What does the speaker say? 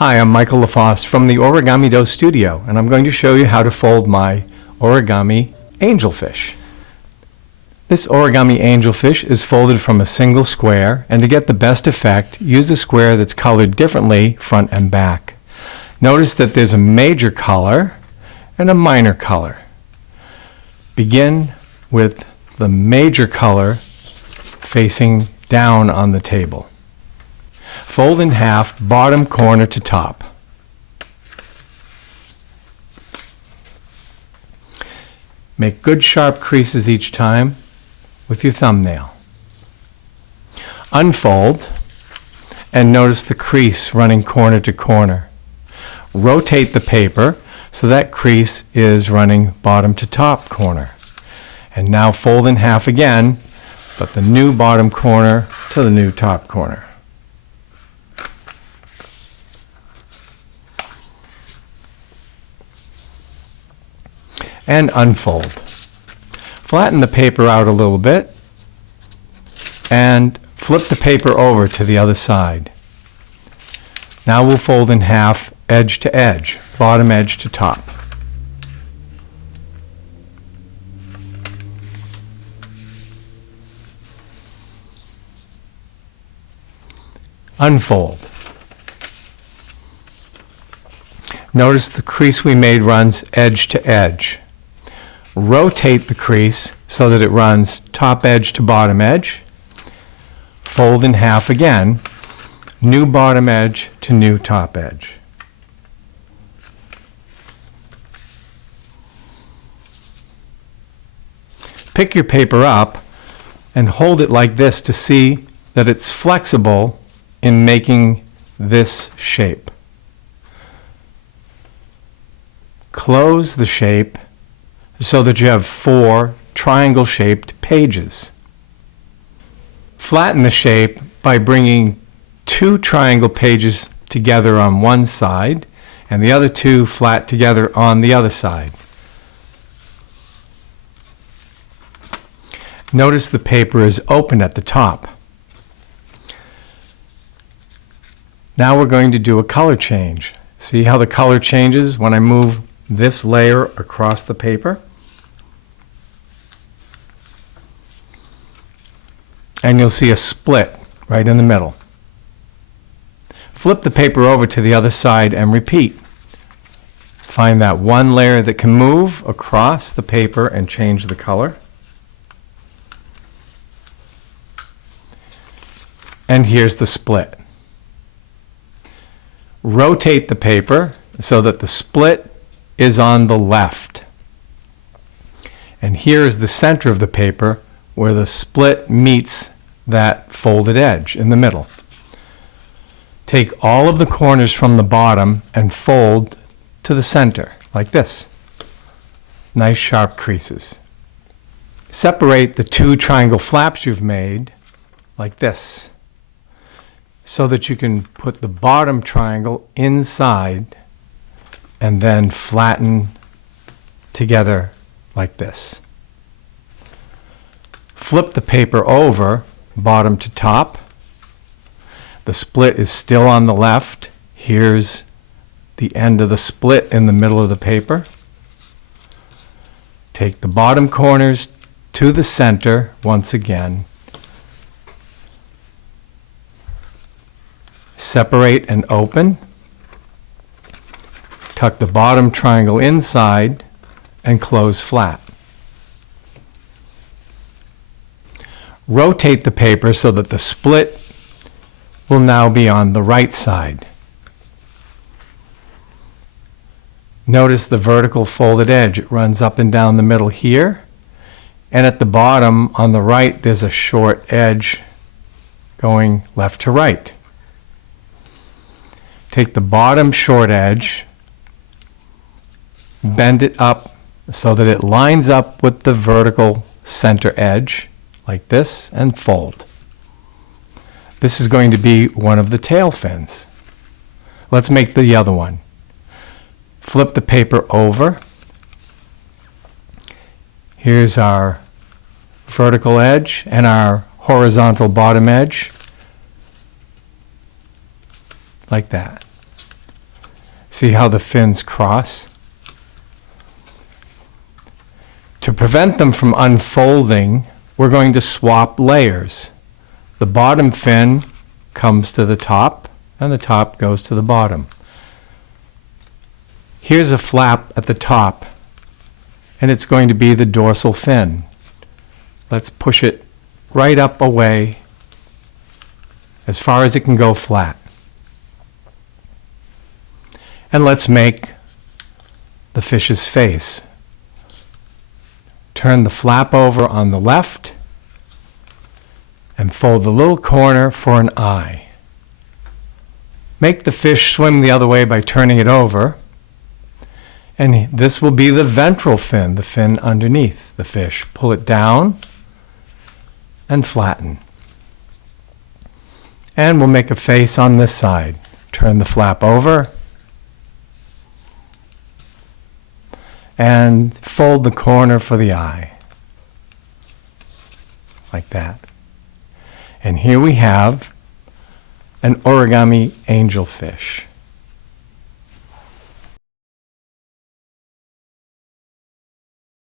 Hi, I'm Michael LaFosse from the Origamido studio, and I'm going to show you how to fold my Origami Angelfish. This Origami Angelfish is folded from a single square, and to get the best effect, use a square that's colored differently front and back. Notice that there's a major color and a minor color. Begin with the major color facing down on the table. Fold in half, bottom corner to top. Make good sharp creases each time with your thumbnail. Unfold and notice the crease running corner to corner. Rotate the paper so that crease is running bottom to top corner. And now fold in half again, but the new bottom corner to the new top corner. And unfold. Flatten the paper out a little bit and flip the paper over to the other side. Now we'll fold in half, edge to edge, bottom edge to top. Unfold. Notice the crease we made runs edge to edge. Rotate the crease so that it runs top edge to bottom edge. Fold in half again, new bottom edge to new top edge. Pick your paper up and hold it like this to see that it's flexible in making this shape. Close the shape so that you have 4 triangle-shaped pages. Flatten the shape by bringing 2 triangle pages together on one side and the other 2 flat together on the other side. Notice the paper is open at the top. Now we're going to do a color change. See how the color changes when I move this layer across the paper? And you'll see a split right in the middle. Flip the paper over to the other side and repeat. Find that one layer that can move across the paper and change the color. And here's the split. Rotate the paper so that the split is on the left. And here is the center of the paper where the split meets that folded edge in the middle. Take all of the corners from the bottom and fold to the center, like this. Nice sharp creases. Separate the 2 triangle flaps you've made, like this, so that you can put the bottom triangle inside and then flatten together like this. Flip the paper over, bottom to top. The split is still on the left. Here's the end of the split in the middle of the paper. Take the bottom corners to the center once again. Separate and open. Tuck the bottom triangle inside and close flat. Rotate the paper so that the split will now be on the right side. Notice the vertical folded edge. It runs up and down the middle here. And at the bottom on the right, there's a short edge going left to right. Take the bottom short edge, bend it up so that it lines up with the vertical center edge, like this, and fold. This is going to be one of the tail fins. Let's make the other one. Flip the paper over. Here's our vertical edge and our horizontal bottom edge, like that. See how the fins cross? To prevent them from unfolding, we're going to swap layers. The bottom fin comes to the top, and the top goes to the bottom. Here's a flap at the top, and it's going to be the dorsal fin. Let's push it right up away as far as it can go flat. And let's make the fish's face. Turn the flap over on the left and fold the little corner for an eye. Make the fish swim the other way by turning it over. And this will be the ventral fin, the fin underneath the fish. Pull it down and flatten. And we'll make a face on this side. Turn the flap over and fold the corner for the eye. Like that. And here we have an origami angelfish.